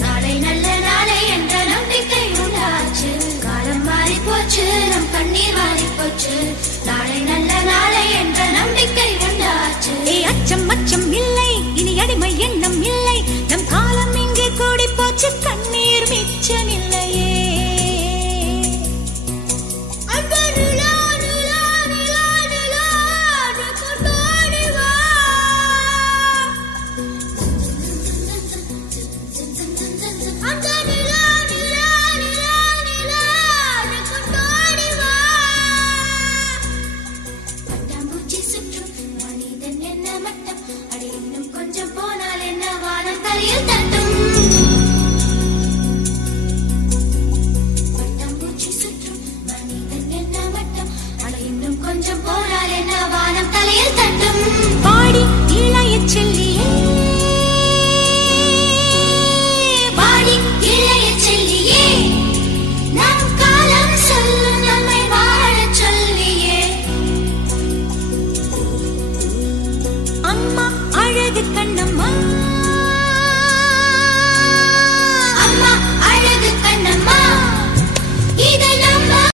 நாளை நல்ல நாளை என்ற நம்பிக்கை உண்டாச்சு. காலம் மாறி போச்சு, நம் கண்ணீர் மாறி போச்சு. நாளை நல்ல நாளை என்ற நம்பிக்கை உண்டாச்சு. அச்சம் அச்சம் இல்லை, இனி அடிமை எண்ணம் இல்லை. நம் காலம் இங்கே கூடி போச்சு, கண்ணீர் மிச்சமில்லையே. கொஞ்சம் போனால் என்ன வானம் தலையில்